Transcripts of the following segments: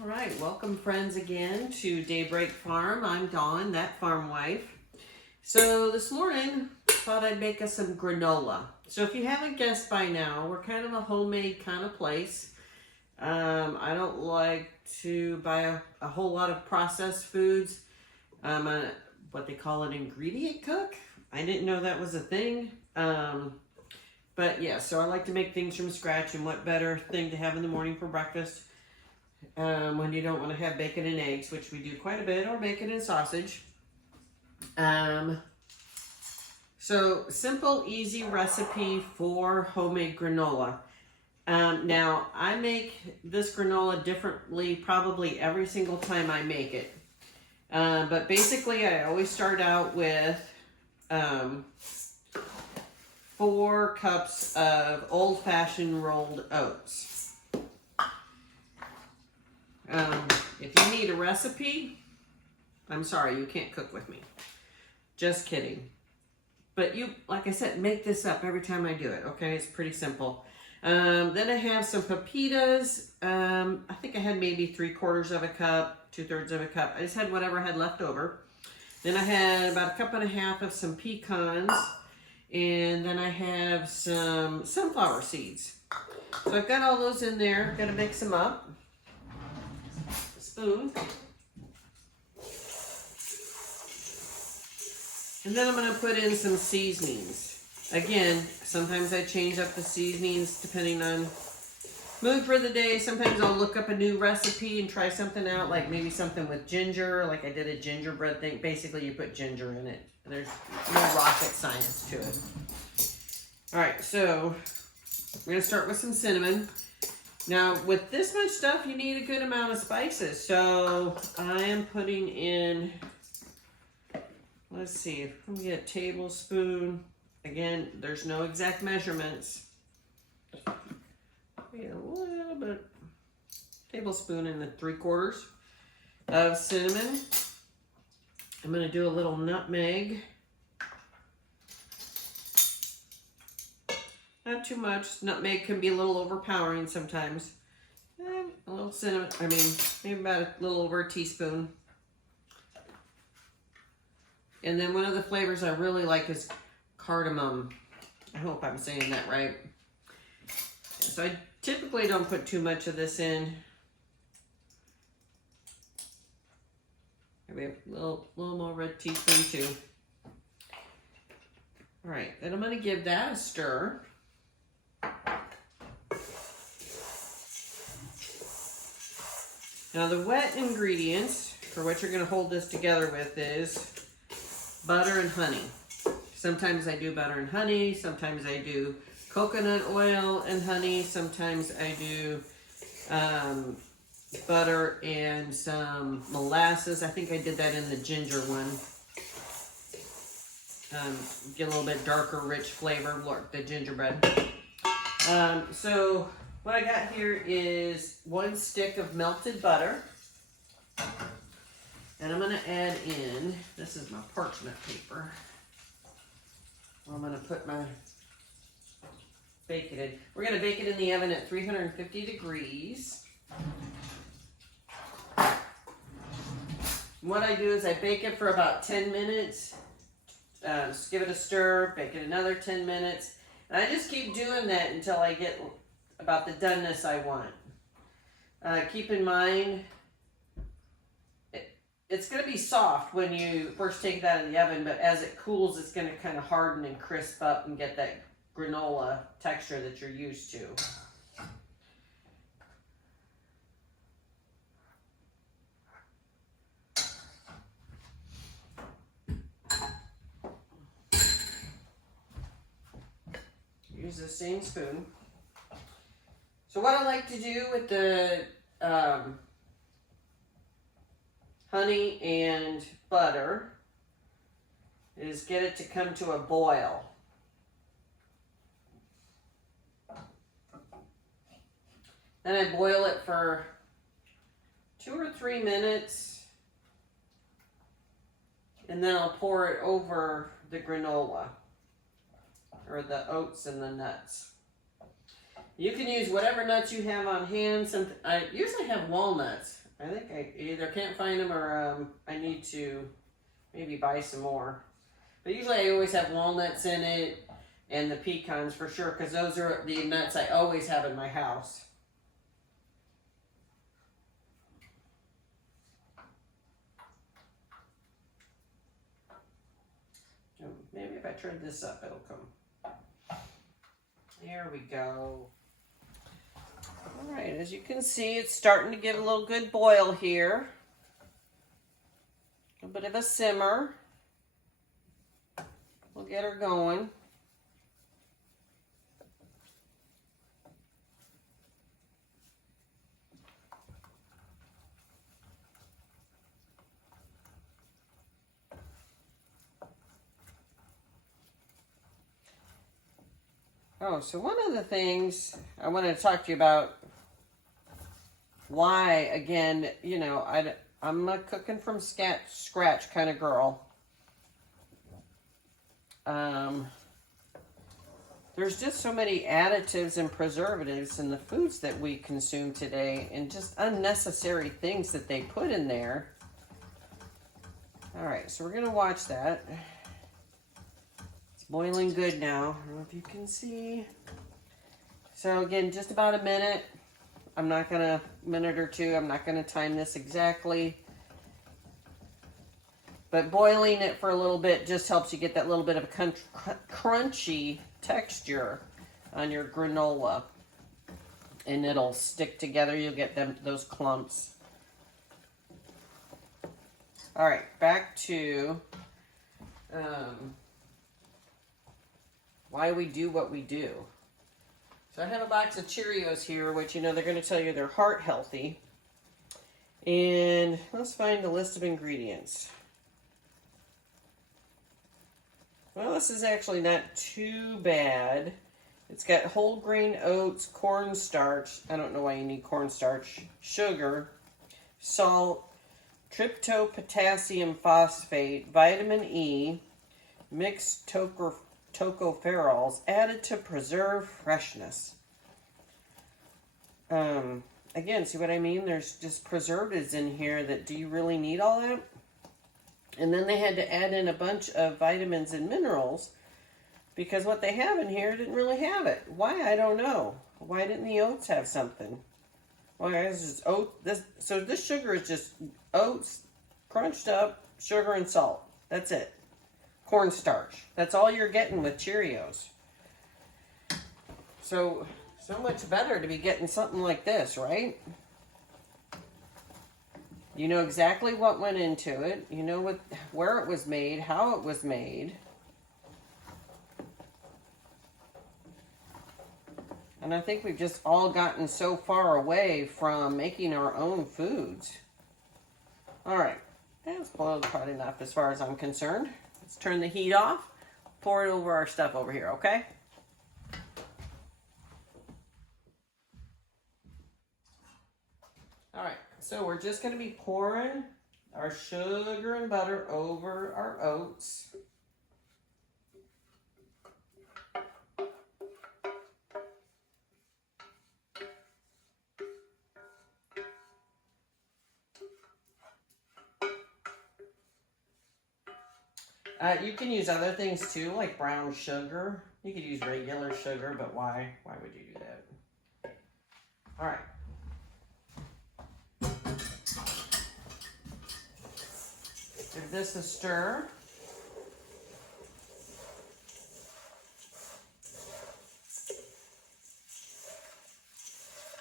All right, welcome friends again to Daybreak Farm. I'm Dawn, that farm wife. So this morning, thought I'd make us some granola. So if you haven't guessed by now, we're kind of a homemade kind of place. I don't like to buy a whole lot of processed foods. I'm what they call an ingredient cook. I didn't know that was a thing. But yeah, so I like to make things from scratch, and what better thing to have in the morning for breakfast when you don't want to have bacon and eggs, which we do quite a bit, or bacon and sausage. So simple, easy recipe for homemade granola. Now I make this granola differently probably every single time I make it. But basically I always start out with 4 cups of old-fashioned rolled oats. If you need a recipe, I'm sorry, you can't cook with me. Just kidding. But you, like I said, make this up every time I do it, okay? It's pretty simple. Then I have some pepitas. I think I had maybe 3/4 of a cup, 2/3 of a cup. I just had whatever I had left over. Then I had about 1.5 cups of some pecans. And then I have some sunflower seeds. So I've got all those in there. Got to mix them up. Spoon. And then I'm going to put in some seasonings. Again, sometimes I change up the seasonings depending on mood for the day. Sometimes I'll look up a new recipe and try something out, like maybe something with ginger, like I did a gingerbread thing. Basically, you put ginger in it. There's no rocket science to it. All right, so we're going to start with some cinnamon. Now, with this much stuff, you need a good amount of spices. So I am putting in, let's see, if we get a tablespoon. Again, there's no exact measurements. A little bit, tablespoon and 3/4 of cinnamon. I'm going to do a little nutmeg. Not too much. Nutmeg can be a little overpowering sometimes. And a little cinnamon, maybe about a little over a teaspoon. And then one of the flavors I really like is cardamom. I hope I'm saying that right. So I typically don't put too much of this in. Maybe a little more of a teaspoon too. All right, then I'm going to give that a stir. Now the wet ingredients for what you're going to hold this together with is butter and honey. Sometimes I do butter and honey, sometimes I do coconut oil and honey, sometimes I do butter and some molasses. I think I did that in the ginger one. Get a little bit darker, rich flavor, like the gingerbread. So what I got here is 1 stick of melted butter. And I'm going to add in, this is my parchment paper. I'm going to put my bacon in. We're going to bake it in the oven at 350 degrees. What I do is I bake it for about 10 minutes. Just give it a stir, bake it another 10 minutes. And I just keep doing that until I get about the doneness I want. Keep in mind, it's going to be soft when you first take it out of the oven, but as it cools, it's going to kind of harden and crisp up and get that granola texture that you're used to. Use the same spoon. So what I like to do with the honey and butter is get it to come to a boil. Then I boil it for 2 or 3 minutes, and then I'll pour it over the granola, or the oats and the nuts. You can use whatever nuts you have on hand. I usually have walnuts. I think I either can't find them or I need to maybe buy some more. But usually I always have walnuts in it and the pecans for sure, because those are the nuts I always have in my house. Oh, maybe if I turn this up, it'll come. There we go. All right, as you can see, it's starting to get a little good boil here. A bit of a simmer. We'll get her going. Oh, so one of the things I wanted to talk to you about, why, again, you know, I'm a cooking from scratch kind of girl. There's just so many additives and preservatives in the foods that we consume today, and just unnecessary things that they put in there. All right, so we're gonna watch that. It's boiling good now. I don't know if you can see. So again, just about a minute. I'm not gonna, minute or two, I'm not gonna time this exactly. But boiling it for a little bit just helps you get that little bit of a crunchy texture on your granola. And it'll stick together. You'll get those clumps. All right, back to why we do what we do. So I have a box of Cheerios here, which, you know, they're going to tell you they're heart healthy. And let's find the list of ingredients. Well, this is actually not too bad. It's got whole grain oats, cornstarch. I don't know why you need cornstarch. Sugar, salt, tryptopotassium phosphate, vitamin E, mixed tocopherols added to preserve freshness. Again, see what I mean? There's just preservatives in here that, do you really need all that? And then they had to add in a bunch of vitamins and minerals because what they have in here didn't really have it. Why? I don't know. Why didn't the oats have something? Well, guys, it's oat. So this sugar is just oats, crunched up, sugar and salt. That's it. Cornstarch. That's all you're getting with Cheerios. So much better to be getting something like this, right? You know exactly what went into it. You know where it was made, how it was made. And I think we've just all gotten so far away from making our own foods. All right, that's boiled quite enough as far as I'm concerned. Let's turn the heat off, pour it over our stuff over here, okay? All right, so we're just going to be pouring our sugar and butter over our oats. You can use other things too, like brown sugar. You could use regular sugar, but why? Why would you do that? All right. Give this a stir.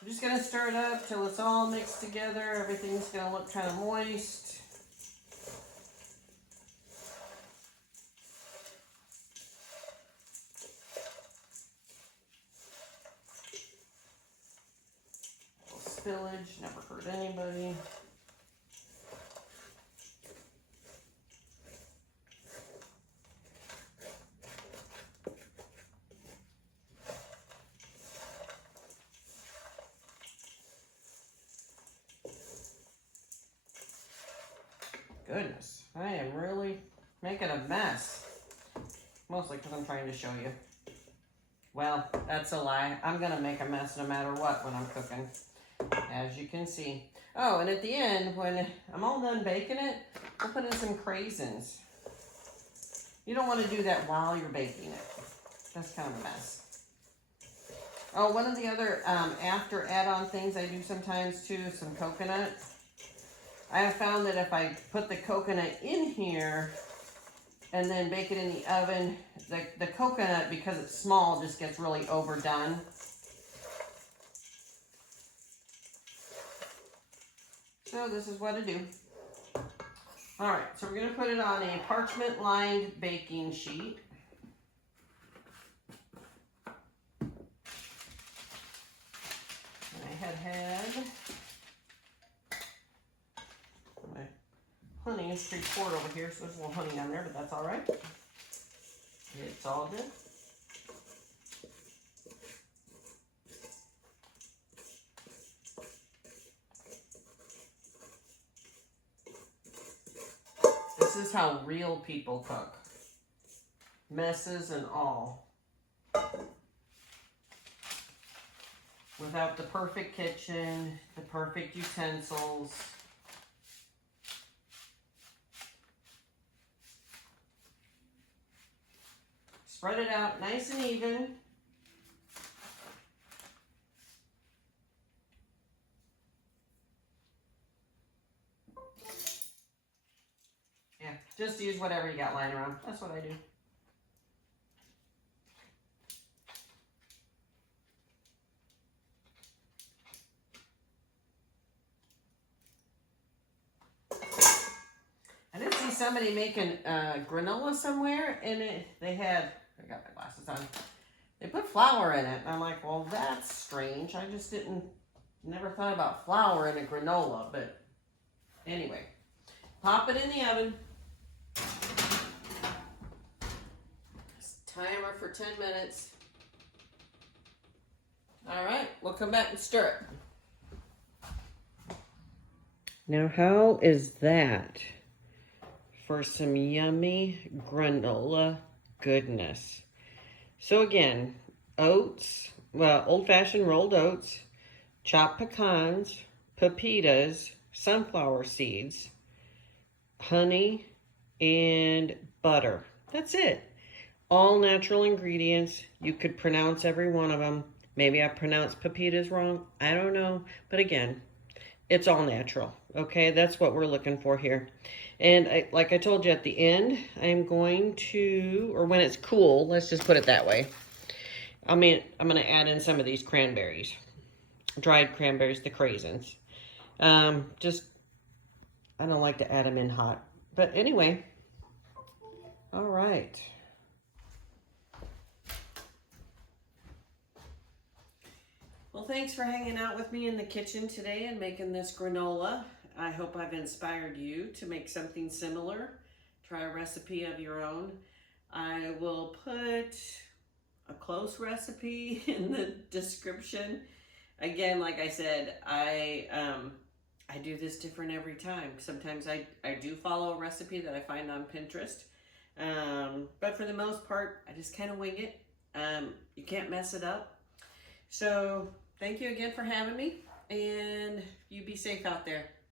I'm just going to stir it up till it's all mixed together. Everything's going to look kind of moist. Spillage, never hurt anybody. Goodness, I am really making a mess. Mostly because I'm trying to show you. Well, that's a lie. I'm going to make a mess no matter what when I'm cooking. as you can see. Oh, and at the end, when I'm all done baking it, I'll put in some craisins. You don't want to do that while you're baking it. That's kind of a mess. Oh, one of the other after add-on things I do sometimes too is some coconut. I have found that if I put the coconut in here and then bake it in the oven, the coconut, because it's small, just gets really overdone. So this is what I do. All right, so we're gonna put it on a parchment lined baking sheet. I had my honey is pre-poured over here, so there's a little honey down there, but that's all right. It's all good. This is how real people cook. Messes and all. Without the perfect kitchen, the perfect utensils. Spread it out nice and even. Yeah, just use whatever you got lying around. That's what I do. I did see somebody making granola somewhere, and they had, I got my glasses on, they put flour in it. And I'm like, well, that's strange. I just never thought about flour in a granola, but anyway. Pop it in the oven. Timer for 10 minutes. All right, we'll come back and stir it. Now, how is that for some yummy granola goodness? So again, oats, well, old-fashioned rolled oats, chopped pecans, pepitas, sunflower seeds, honey, and butter. That's it. All natural ingredients. You could pronounce every one of them. Maybe I pronounced pepitas wrong. I don't know. But again, it's all natural. Okay, that's what we're looking for here. And like I told you at the end, I'm going to, or when it's cool, let's just put it that way. I'm going to add in some of these cranberries. Dried cranberries, the crasains. I don't like to add them in hot. But anyway, all right. Well, thanks for hanging out with me in the kitchen today and making this granola. I hope I've inspired you to make something similar. Try a recipe of your own. I will put a close recipe in the description. Again, like I said, I do this different every time. Sometimes I do follow a recipe that I find on Pinterest. But for the most part, I just kind of wing it. You can't mess it up. So thank you again for having me, and you be safe out there.